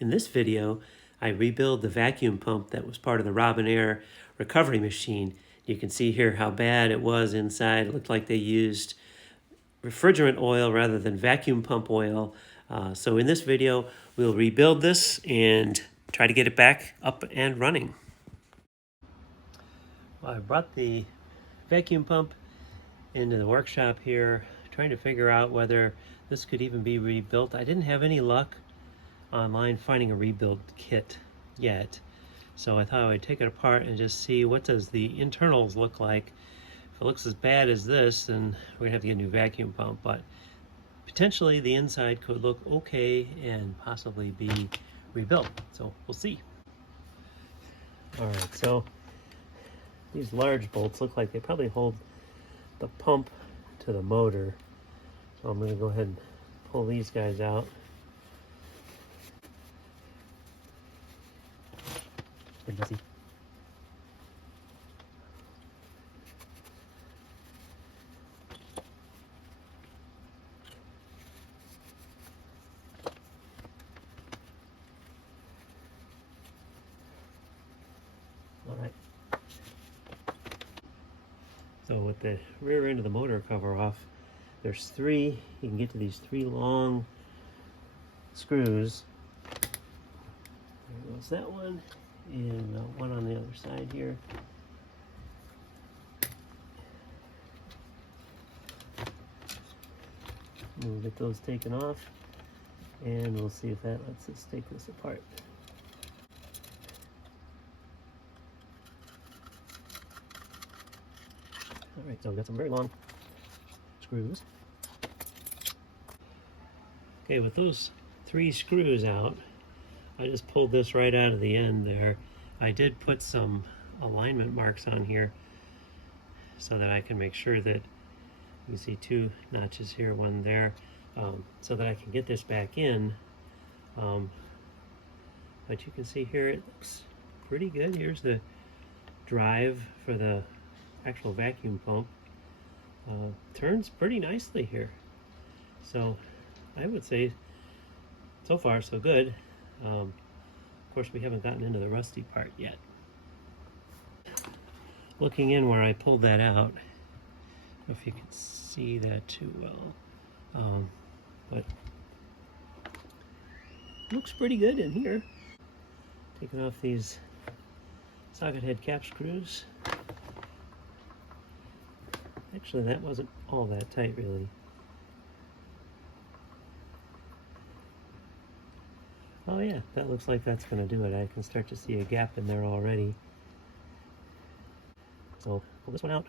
In this video, I rebuild the vacuum pump that was part of the Robinair recovery machine. You can see here how bad it was inside. It looked like they used refrigerant oil rather than vacuum pump oil. So in this video, we'll rebuild this and try to get it back up and running. Well, I brought the vacuum pump into the workshop here, trying to figure out whether this could even be rebuilt. I didn't have any luck online finding a rebuild kit yet, so I thought I would take it apart and just see what does the internals look like. If it looks as bad as this, then we're gonna have to get a new vacuum pump, but potentially the inside could look okay and possibly be rebuilt, so we'll see. All right, so these large bolts look like they probably hold the pump to the motor, so I'm going to go ahead and pull these guys out. Pretty messy. All right. So with the rear end of the motor cover off, there's three, you can get to these three long screws. There goes that one, and one on the other side here. We'll get those taken off, and we'll see if that lets us take this apart. All right, so we've got some very long screws. Okay, with those three screws out, I just pulled this right out of the end there. I did put some alignment marks on here so that I can make sure that you see two notches here, one there, so that I can get this back in. But you can see here it looks pretty good. Here's the drive for the actual vacuum pump. Turns pretty nicely here. So I would say so far so good. Of course, we haven't gotten into the rusty part yet. Looking in where I pulled that out, I don't know if you can see that too well, but looks pretty good in here. Taking off these socket head cap screws. Actually, that wasn't all that tight, really. Oh yeah, that looks like that's going to do it. I can start to see a gap in there already. So pull this one out.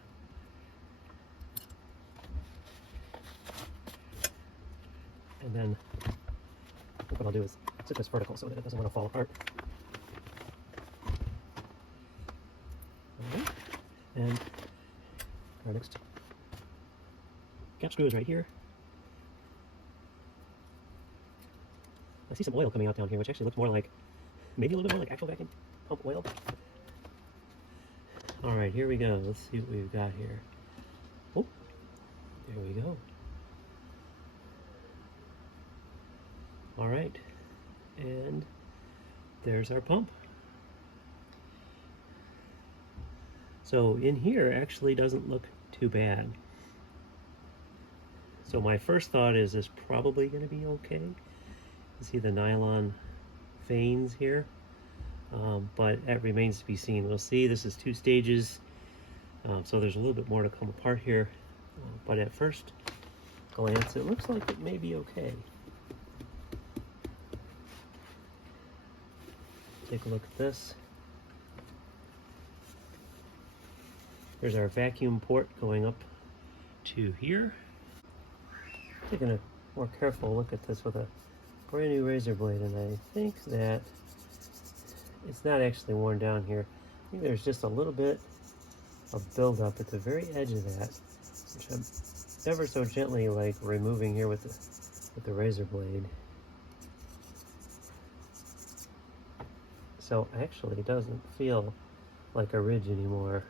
And then what I'll do is sit this vertical so that it doesn't want to fall apart. All right. And our next cap screw is right here. I see some oil coming out down here, which actually looks more like, maybe a little bit more like actual vacuum pump oil. All right, here we go. Let's see what we've got here. Oh, there we go. All right, and there's our pump. So in here actually doesn't look too bad. So my first thought is this probably going to be okay. You see the nylon vanes here, but that remains to be seen. We'll see. This is two stages, so there's a little bit more to come apart here, but at first glance it looks like it may be okay. Take a look at this. There's our vacuum port going up to here. Taking a more careful look at this with a brand new razor blade, and I think that it's not actually worn down here. I think there's just a little bit of buildup at the very edge of that, which I'm ever so gently like removing here with the razor blade. So actually it doesn't feel like a ridge anymore.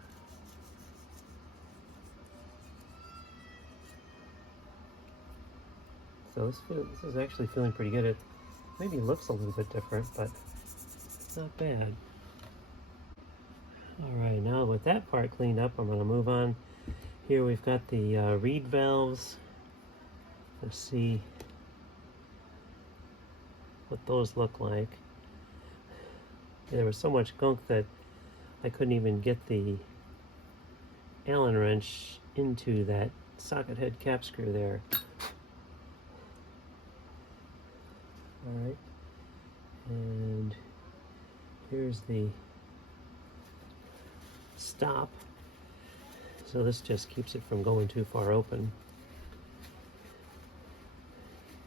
So this is actually feeling pretty good. maybe looks a little bit different, but not bad. All right, now with that part cleaned up, I'm going to move on. Here we've got the reed valves. Let's see what those look like. There was so much gunk that I couldn't even get the Allen wrench into that socket head cap screw there. All right, and here's the stop. So this just keeps it from going too far open.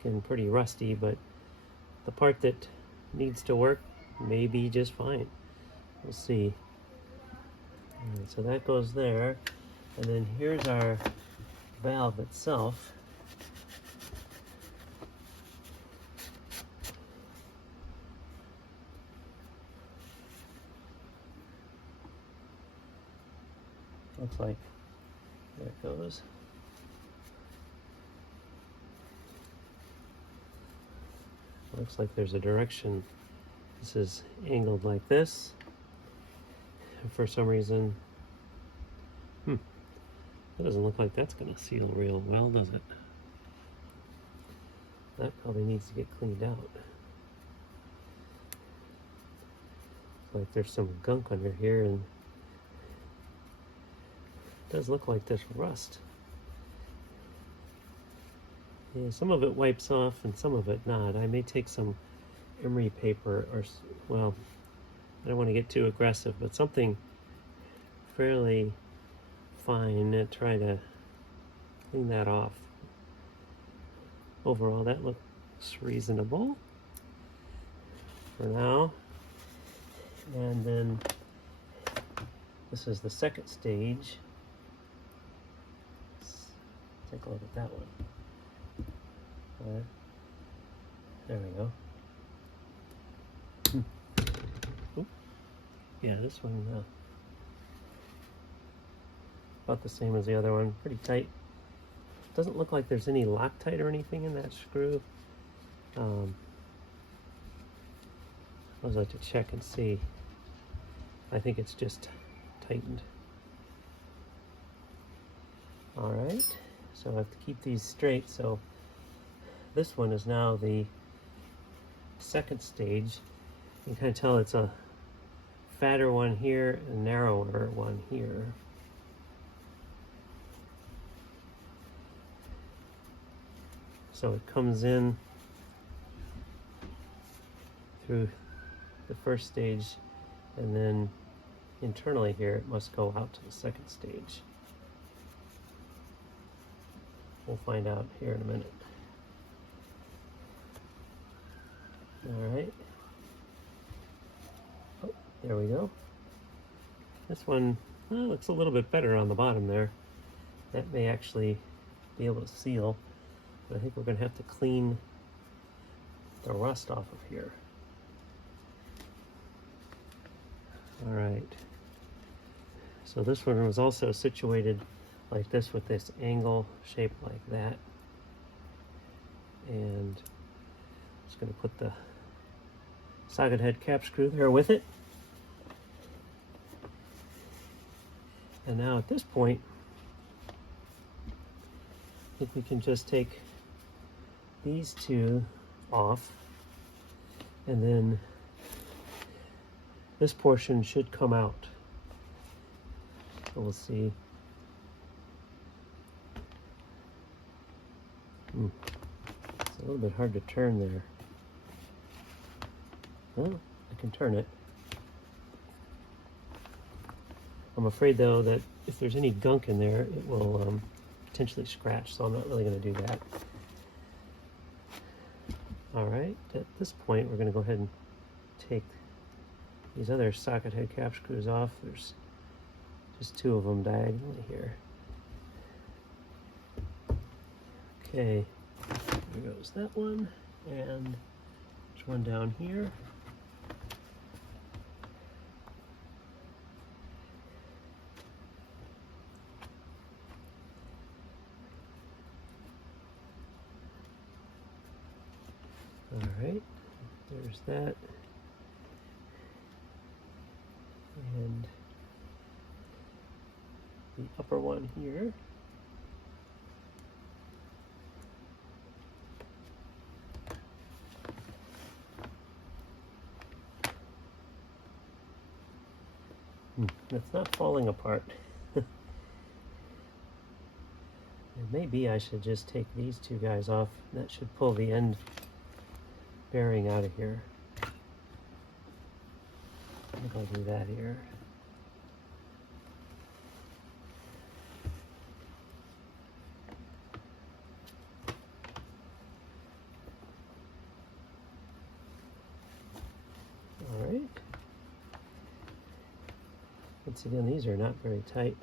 Getting pretty rusty, but the part that needs to work may be just fine. We'll see. All right, so that goes there. And then here's our valve itself. Looks like there it goes. Looks like there's a direction. This is angled like this. And for some reason, it doesn't look like that's going to seal real well, does it? That probably needs to get cleaned out. Looks like there's some gunk under here, and it does look like there's rust. Yeah, some of it wipes off and some of it not. I may take some emery paper, or, well, I don't want to get too aggressive, but something fairly fine and try to clean that off. Overall, that looks reasonable for now. And then this is the second stage. Let's take a look at that one. There we go. Oop. Yeah, this one about the same as the other one, pretty tight. Doesn't look like there's any Loctite or anything in that screw. I always like to check and see. I think it's just tightened. All right, so I have to keep these straight. So this one is now the second stage. You can kind of tell it's a fatter one here and a narrower one here. So it comes in through the first stage, and then internally here it must go out to the second stage. We'll find out here in a minute. All right. Oh, there we go. This one looks a little bit better on the bottom there. That may actually be able to seal, but I think we're going to have to clean the rust off of here. All right. So this one was also situated like this with this angle shaped like that. And I'm just going to put the socket head cap screw there with it. And now at this point, I think we can just take these two off, and then this portion should come out. So we'll see. It's a little bit hard to turn there. Well, I can turn it. I'm afraid though that if there's any gunk in there, it will potentially scratch, so I'm not really going to do that. All right, at this point we're going to go ahead and take these other socket head cap screws off. There's just two of them diagonally here. Okay, there goes that one, and there's one down here. All right, that. And the upper one here. It's not falling apart. Maybe I should just take these two guys off. That should pull the end bearing out of here. I think I'll do that here. All right. Once again, these are not very tight.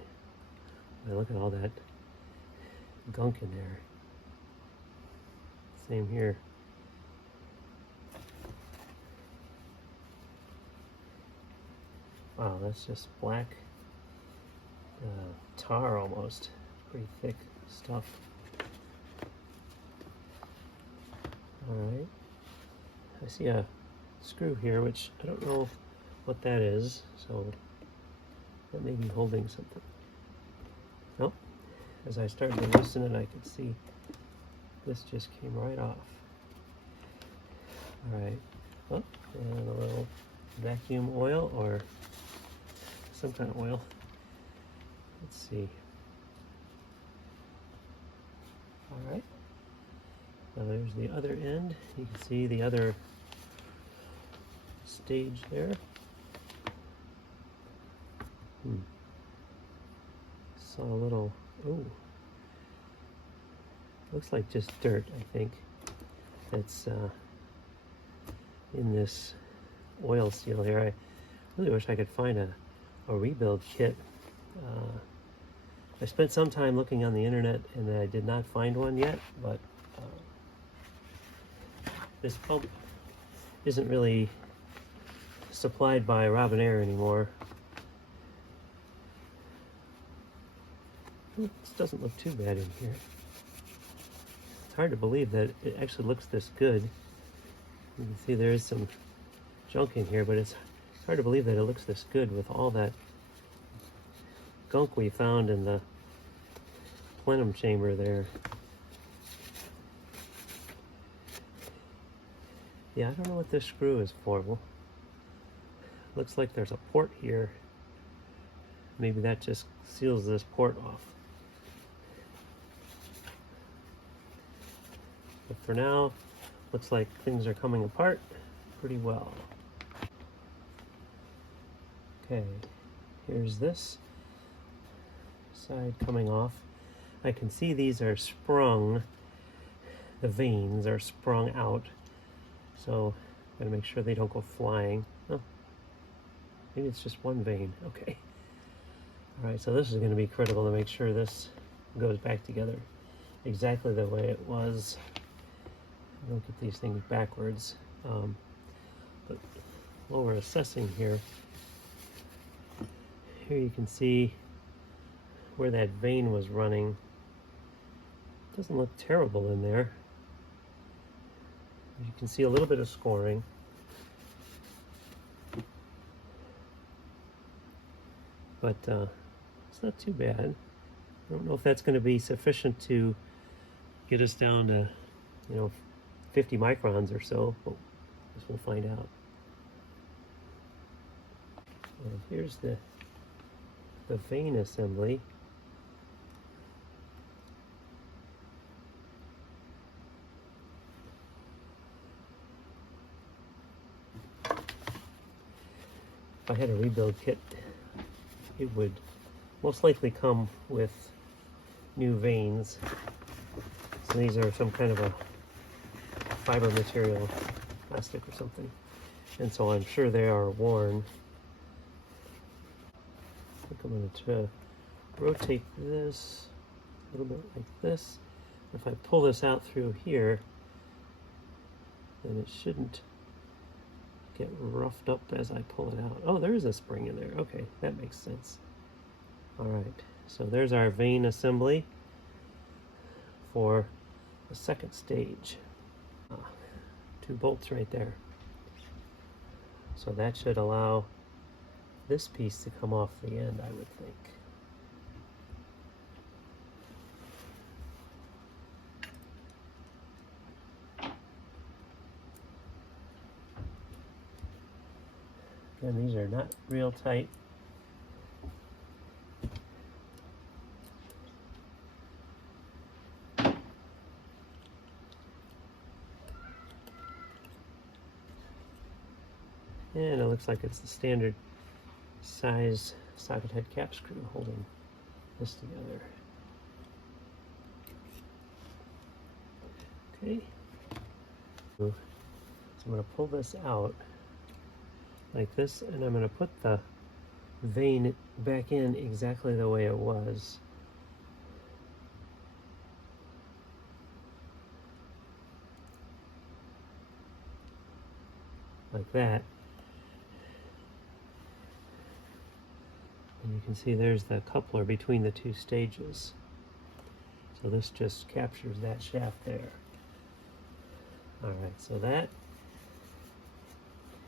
Look at all that gunk in there. Same here. Wow, that's just black tar almost. Pretty thick stuff. Alright. I see a screw here, which I don't know what that is, so that may be holding something. Nope. As I started to loosen it, I could see this just came right off. Alright. Oh, and a little vacuum oil or some kind of oil. Let's see. Alright. Now there's the other end. You can see the other stage there. Saw a little, oh, looks like just dirt, I think. That's in this oil seal here. I really wish I could find a rebuild kit. I spent some time looking on the internet and I did not find one yet, but this pump isn't really supplied by Robinair anymore. This doesn't look too bad in here. It's hard to believe that it actually looks this good. You can see there is some junk in here, but it's hard to believe that it looks this good with all that gunk we found in the plenum chamber there. Yeah, I don't know what this screw is for. Well, looks like there's a port here. Maybe that just seals this port off. But for now, looks like things are coming apart pretty well. Okay, here's this side coming off. I can see these are sprung. The vanes are sprung out. So, gotta make sure they don't go flying. Oh, maybe it's just one vane. Okay. Alright, so this is going to be critical to make sure this goes back together exactly the way it was. Don't get these things backwards. But while we're assessing here, you can see where that vane was running. Doesn't look terrible in there. You can see a little bit of scoring. But it's not too bad. I don't know if that's going to be sufficient to get us down to, 50 microns or so, but I guess we'll find out. And here's the vane assembly. If I had a rebuild kit, it would most likely come with new vanes. So these are some kind of a fiber material, plastic or something. And so I'm sure they are worn. I think I'm going to rotate this a little bit like this. If I pull this out through here, then it shouldn't get roughed up as I pull it out. Oh, there is a spring in there. Okay, that makes sense. All right, so there's our vane assembly for the second stage. 2 bolts right there. So that should allow this piece to come off the end, I would think. Again, these are not real tight. And it looks like it's the standard size socket head cap screw holding this together. Okay. So I'm going to pull this out like this, and I'm going to put the vane back in exactly the way it was. Like that. And you can see there's the coupler between the two stages. So this just captures that shaft there. Alright, so that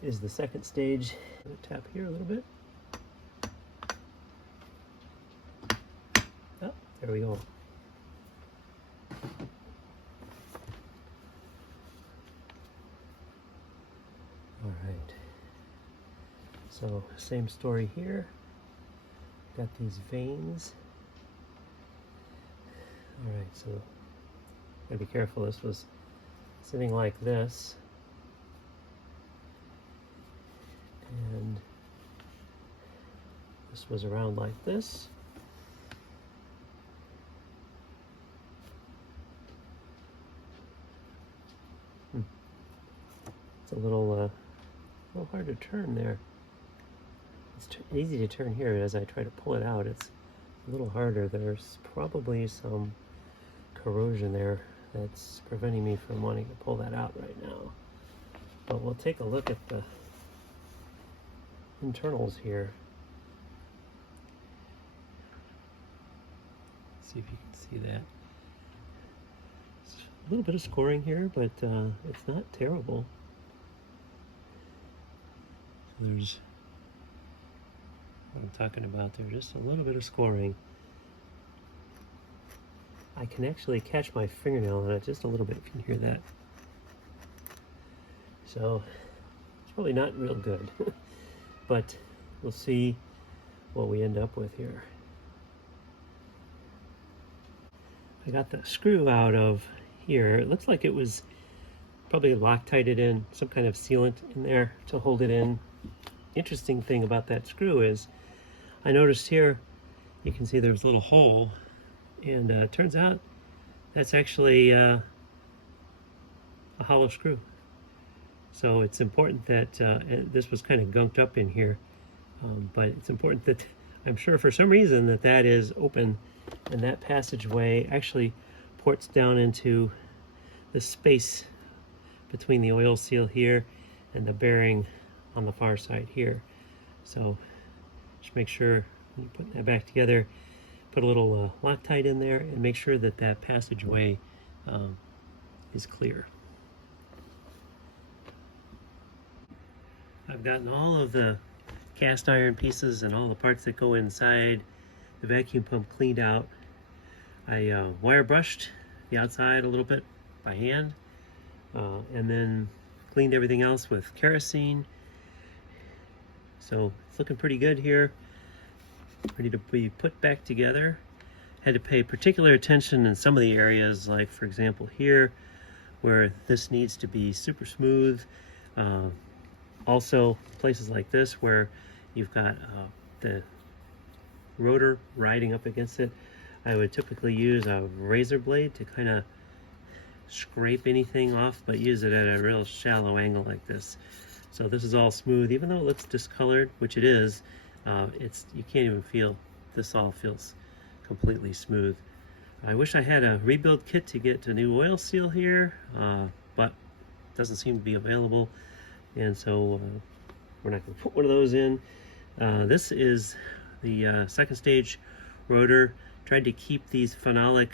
is the second stage. I'm going to tap here a little bit. Oh, there we go. Alright, so same story here. Got these vanes. Alright, so gotta be careful. This was sitting like this, and this was around like this. It's a little hard to turn there. It's easy to turn here. As I try to pull it out, it's a little harder. There's probably some corrosion there that's preventing me from wanting to pull that out right now. But we'll take a look at the internals here. See if you can see that. It's a little bit of scoring here, but it's not terrible. So there's what I'm talking about there, just a little bit of scoring. I can actually catch my fingernail on it just a little bit, if you can hear that. So it's probably not real good, but we'll see what we end up with here. I got the screw out of here. It looks like it was probably Loctited in, some kind of sealant in there to hold it in. Interesting thing about that screw is I noticed here, you can see there's a little hole, and it turns out that's actually a hollow screw. So it's important that this was kind of gunked up in here, but it's important that, I'm sure for some reason, that is open, and that passageway actually ports down into the space between the oil seal here and the bearing on the far side here. So just make sure when you put that back together, put a little Loctite in there and make sure that that passageway is clear. I've gotten all of the cast iron pieces and all the parts that go inside the vacuum pump cleaned out. I wire brushed the outside a little bit by hand, and then cleaned everything else with kerosene. So it's looking pretty good here, ready to be put back together. Had to pay particular attention in some of the areas, like for example here, where this needs to be super smooth. Also places like this where you've got the rotor riding up against it. I would typically use a razor blade to kind of scrape anything off, but use it at a real shallow angle like this. So this is all smooth, even though it looks discolored, which it is. You can't even feel, this all feels completely smooth. I wish I had a rebuild kit to get a new oil seal here, but it doesn't seem to be available, and so we're not going to put one of those in. This is the second stage rotor. Tried to keep these phenolic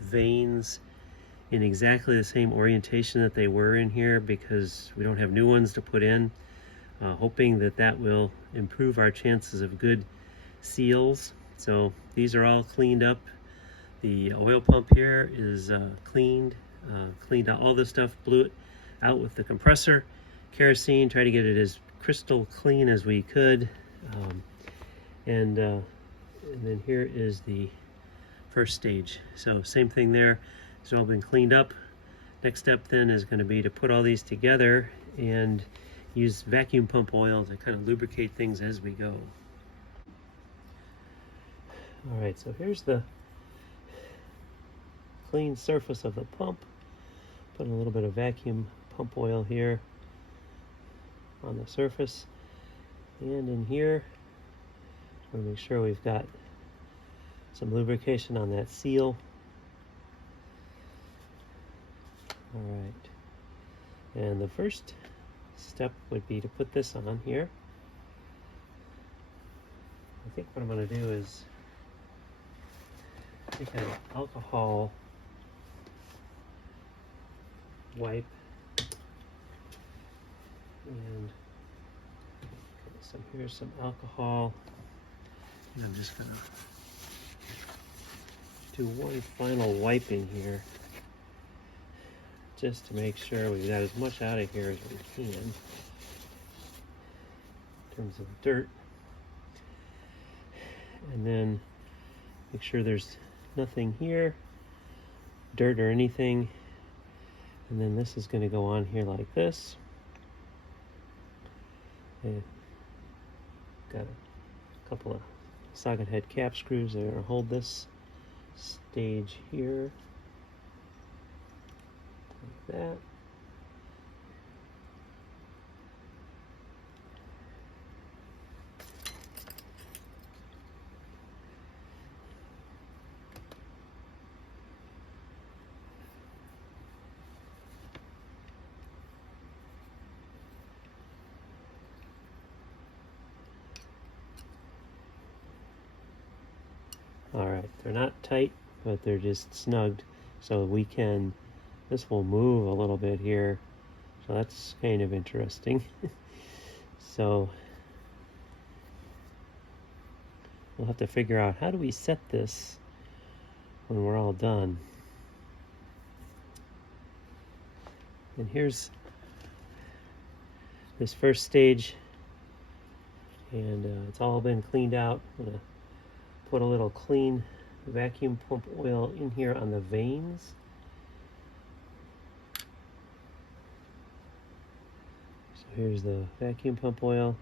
vanes in exactly the same orientation that they were in here because we don't have new ones to put in. hoping that that will improve our chances of good seals. So these are all cleaned up. The oil pump here is cleaned out all this stuff, blew it out with the compressor, kerosene, try to get it as crystal clean as we could. And then here is the first stage. So same thing there. It's all been cleaned up. Next step then is going to be to put all these together and use vacuum pump oil to kind of lubricate things as we go. All right, so here's the clean surface of the pump. Put a little bit of vacuum pump oil here on the surface, and in here we'll make sure we've got some lubrication on that seal. All right, and the first step would be to put this on here. I think what I'm going to do is take an alcohol wipe and here's some alcohol, and I'm just going to do one final wiping here just to make sure we've got as much out of here as we can in terms of dirt, and then make sure there's nothing here, dirt or anything. And then this is going to go on here like this. And got a couple of socket head cap screws that are going to hold this stage here like that. All right, they're not tight, but they're just snugged, so this will move a little bit here, so that's kind of interesting. So we'll have to figure out, how do we set this when we're all done? And here's this first stage, and it's all been cleaned out. I'm gonna put a little clean vacuum pump oil in here on the vanes. So here's the vacuum pump oil.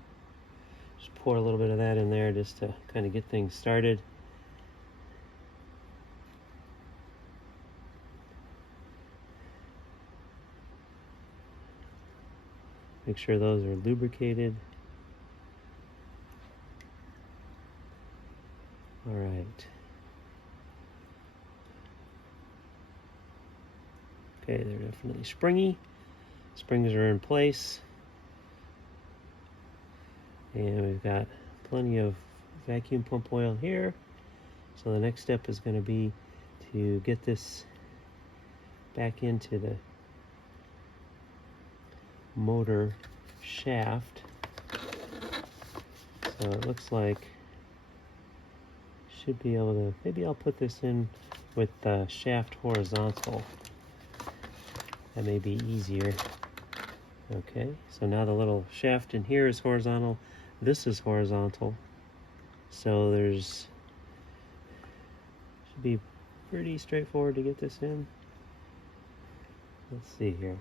Just pour a little bit of that in there just to kind of get things started. Make sure those are lubricated. All right. Okay, they're definitely springy. Springs are in place. And we've got plenty of vacuum pump oil here. So the next step is going to be to get this back into the motor shaft. So it looks like should be able to, maybe I'll put this in with the shaft horizontal. That may be easier. Okay, so now the little shaft in here is horizontal. This is horizontal. So should be pretty straightforward to get this in. Let's see here.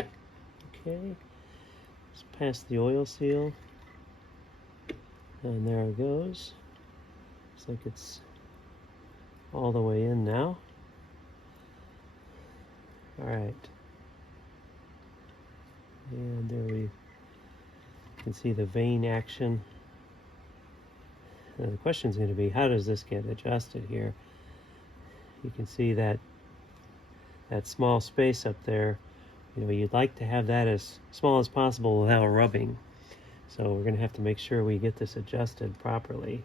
Okay, let's pass the oil seal. And there it goes. Looks like it's all the way in now. All right. And there we can see the vane action. And the question is going to be, how does this get adjusted here? You can see that small space up there. You know, you'd like to have that as small as possible without rubbing. So we're going to have to make sure we get this adjusted properly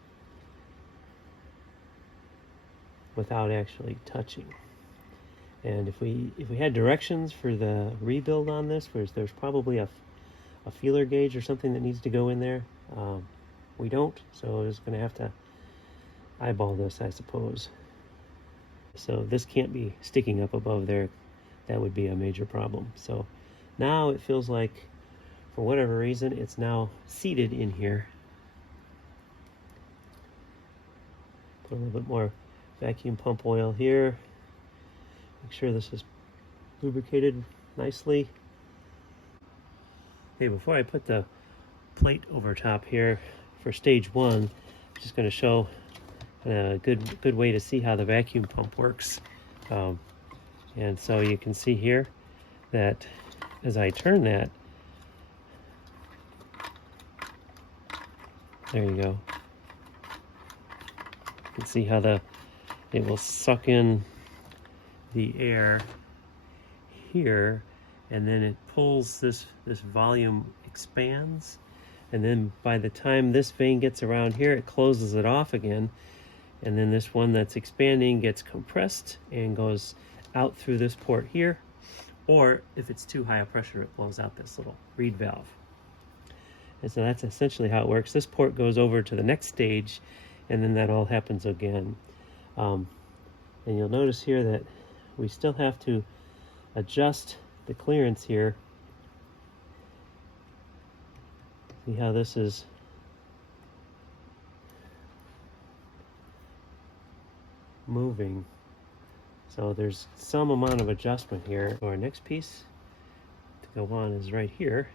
without actually touching. And if we had directions for the rebuild on this, there's probably a feeler gauge or something that needs to go in there. We don't, so we're just going to have to eyeball this, I suppose. So this can't be sticking up above there. That would be a major problem. So now it feels like, for whatever reason, it's now seated in here. Put a little bit more vacuum pump oil here. Make sure this is lubricated nicely. Okay, before I put the plate over top here for stage 1, I'm just going to show a good way to see how the vacuum pump works. And so you can see here that as I turn that, there you go. You can see how it will suck in the air here, and then it pulls this volume expands, and then by the time this vane gets around here, it closes it off again, and then this one that's expanding gets compressed and goes out through this port here, or if it's too high a pressure, it blows out this little reed valve. And so that's essentially how it works. This port goes over to the next stage, and then that all happens again. And you'll notice here that we still have to adjust the clearance here. See how this is moving. So there's some amount of adjustment here. So our next piece to go on is right here.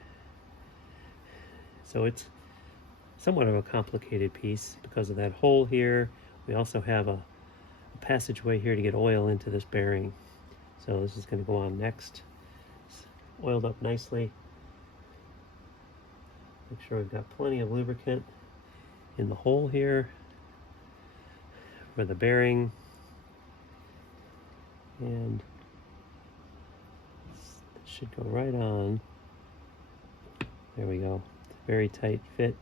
So it's somewhat of a complicated piece because of that hole here. We also have a passageway here to get oil into this bearing. So this is going to go on next. It's oiled up nicely. Make sure we've got plenty of lubricant in the hole here for the bearing. And it should go right on. There we go. It's a very tight fit.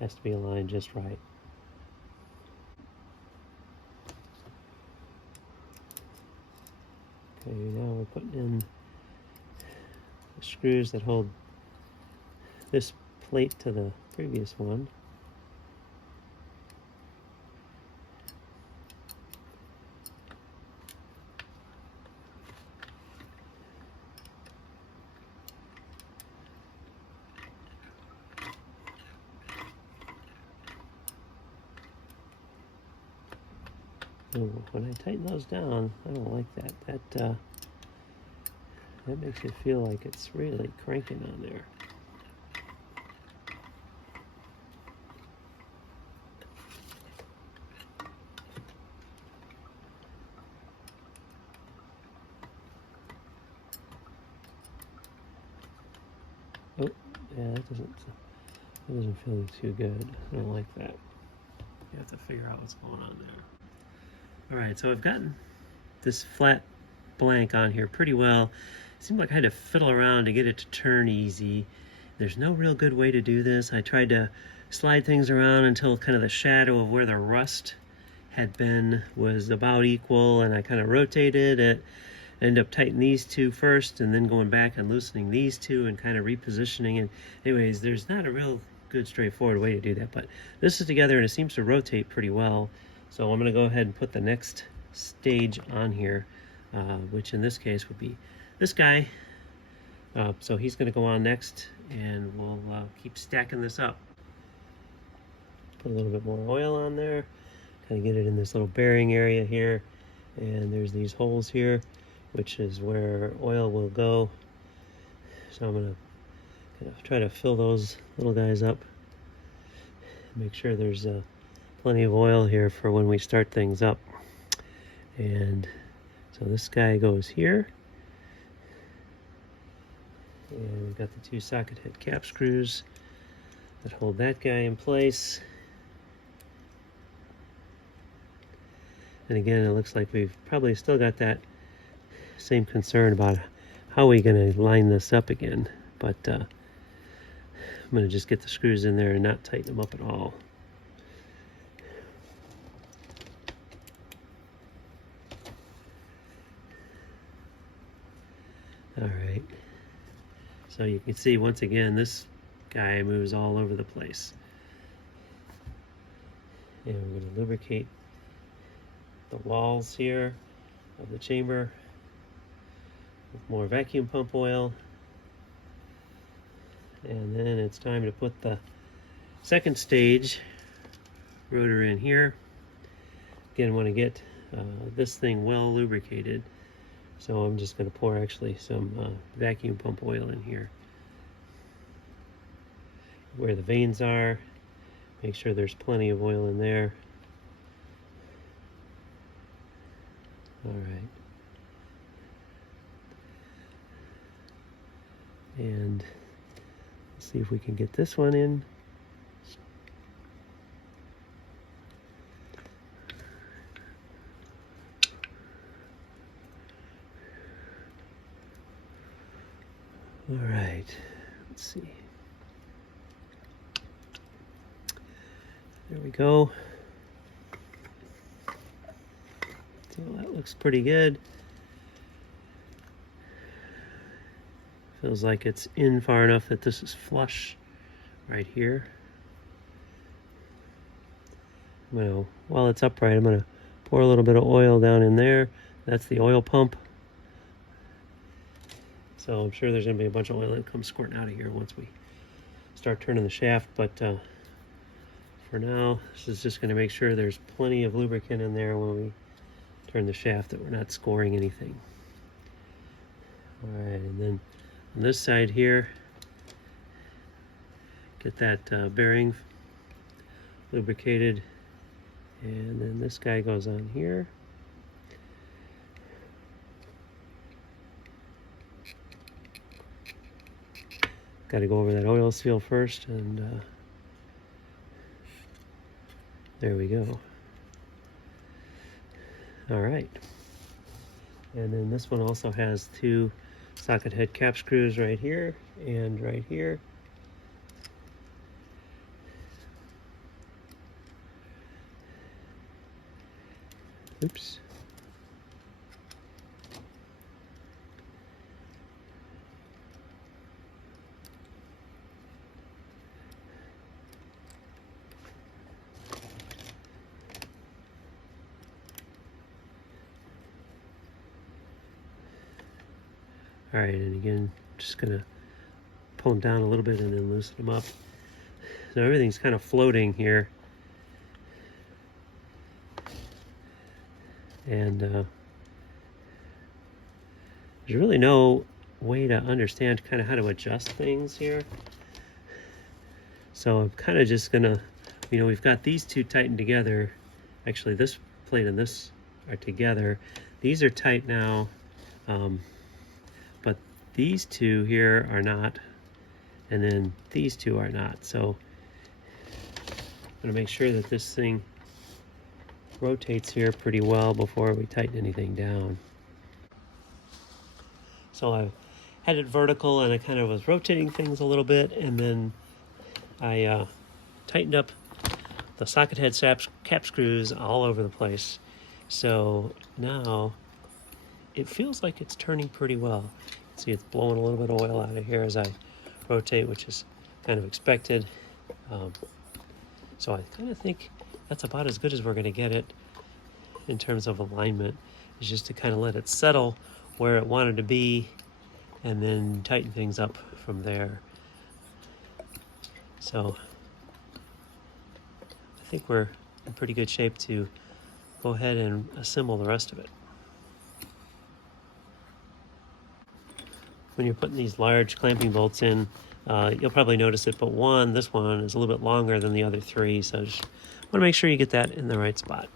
Has to be aligned just right. Okay, now we're putting in the screws that hold this plate to the previous one. When I tighten those down, I don't like that. That makes it feel like it's really cranking on there. Oh, yeah, that doesn't feel too good. I don't like that. You have to figure out what's going on there. All right, so I've gotten this flat blank on here pretty well. It seemed like I had to fiddle around to get it to turn easy. There's no real good way to do this. I tried to slide things around until kind of the shadow of where the rust had been was about equal, and I kind of rotated it. Ended up tightening these two first and then going back and loosening these two and kind of repositioning. And anyways, there's not a real good straightforward way to do that, but this is together and it seems to rotate pretty well. So I'm going to go ahead and put the next stage on here, which in this case would be this guy. So he's going to go on next, and we'll keep stacking this up. Put a little bit more oil on there, kind of get it in this little bearing area here, and there's these holes here, which is where oil will go. So I'm going to kind of try to fill those little guys up. Make sure there's plenty of oil here for when we start things up. And so this guy goes here. And we've got the two socket head cap screws that hold that guy in place. And again, it looks like we've probably still got that same concern about how we're going to line this up again. But I'm going to just get the screws in there and not tighten them up at all. All right. So you can see once again, this guy moves all over the place. And we're going to lubricate the walls here of the chamber with more vacuum pump oil. And then it's time to put the second stage rotor in here. Again, want to get this thing well lubricated. So I'm just going to pour actually some vacuum pump oil in here. Where the vanes are, make sure there's plenty of oil in there. All right. And let's see if we can get this one in. All right, let's see. There we go. So that looks pretty good. Feels like it's in far enough that this is flush right here. While it's upright, I'm gonna pour a little bit of oil down in there. That's the oil pump. So I'm sure there's gonna be a bunch of oil that comes squirting out of here once we start turning the shaft, but for now, this is just gonna make sure there's plenty of lubricant in there when we turn the shaft, that we're not scoring anything. All right, and then on this side here, get that bearing lubricated, and then this guy goes on here. Got to go over that oil seal first, and there we go. All right. And then this one also has two socket head cap screws right here and right here. Oops. All right, and again, just gonna pull them down a little bit and then loosen them up. So everything's kind of floating here. And there's really no way to understand kind of how to adjust things here. So I'm kind of just gonna, we've got these two tightened together. Actually, this plate and this are together. These are tight now, but these two here are not, and then these two are not. So I'm gonna make sure that this thing rotates here pretty well before we tighten anything down. So I had it vertical and I kind of was rotating things a little bit, and then I tightened up the socket head cap screws all over the place. So now it feels like it's turning pretty well. See, it's blowing a little bit of oil out of here as I rotate, which is kind of expected. So I kind of think that's about as good as we're going to get it in terms of alignment, is just to kind of let it settle where it wanted to be and then tighten things up from there. So I think we're in pretty good shape to go ahead and assemble the rest of it. When you're putting these large clamping bolts in, you'll probably notice it, but this one is a little bit longer than the other three, so just want to make sure you get that in the right spot.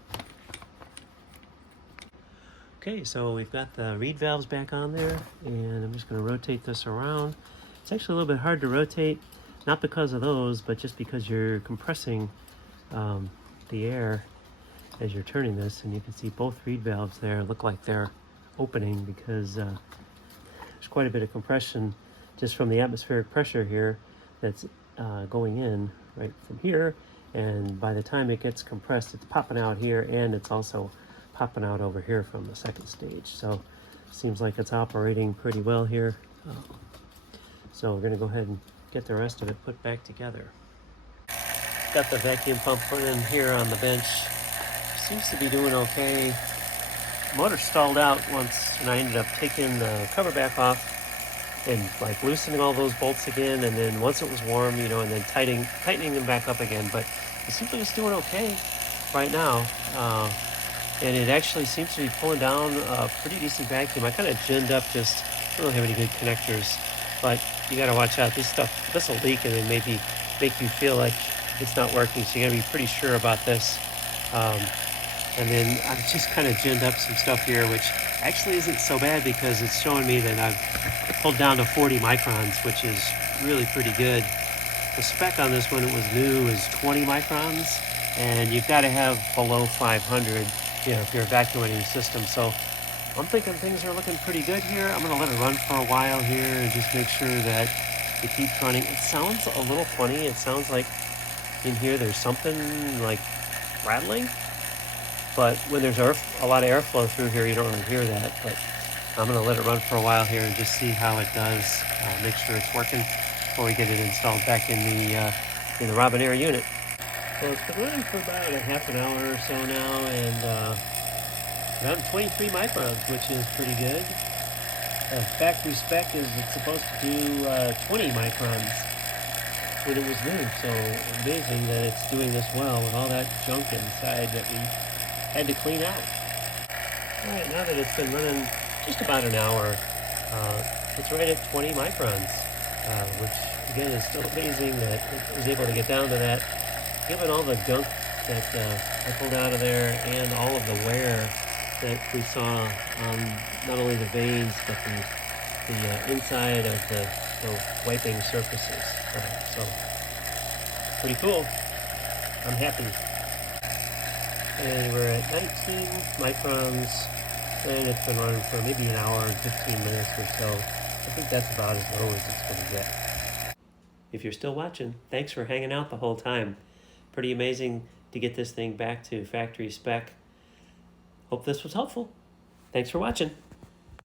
Okay, so we've got the reed valves back on there, and I'm just going to rotate this around. It's actually a little bit hard to rotate, not because of those, but just because you're compressing the air as you're turning this, and you can see both reed valves there look like they're opening because there's quite a bit of compression just from the atmospheric pressure here that's going in right from here, and by the time it gets compressed, it's popping out here, and it's also popping out over here from the second stage. So Seems like it's operating pretty well here. So we're gonna go ahead and get the rest of it put back together. Got the vacuum pump put in here on the bench. Seems to be doing okay. Motor stalled out once, and I ended up taking the cover back off and like loosening all those bolts again, and then once it was warm, you know, and then tightening them back up again. But it seems like it's doing okay right now. And it actually seems to be pulling down a pretty decent vacuum. I kind of ginned up, just don't really have any good connectors, but you got to watch out. This will leak and then maybe make you feel like it's not working. So you got to be pretty sure about this. And then I've just kind of ginned up some stuff here, which actually isn't so bad because it's showing me that I've pulled down to 40 microns, which is really pretty good. The spec on this when it was new is 20 microns, and you've got to have below 500, you know, if you're evacuating the system. So I'm thinking things are looking pretty good here. I'm going to let it run for a while here and just make sure that it keeps running. It sounds a little funny. It sounds like in here there's something like rattling. But when there's a lot of airflow through here, you don't really hear that. But I'm going to let it run for a while here and just see how it does. Make sure it's working before we get it installed back in the Robinair unit. So it's been running for about a half an hour or so now, and around 23 microns, which is pretty good. Factory spec is it's supposed to do 20 microns when it was new. So amazing that it's doing this well with all that junk inside that we had to clean out. All right, now that it's been running just about an hour, it's right at 20 microns, which again is still amazing that it was able to get down to that, given all the gunk that I pulled out of there and all of the wear that we saw on not only the vanes but the inside of the wiping surfaces. So pretty cool. I'm happy. And we're at 19 microns, and it's been running for maybe an hour and 15 minutes or so. I think that's about as low as it's going to get. If you're still watching, thanks for hanging out the whole time. Pretty amazing to get this thing back to factory spec. Hope this was helpful. Thanks for watching.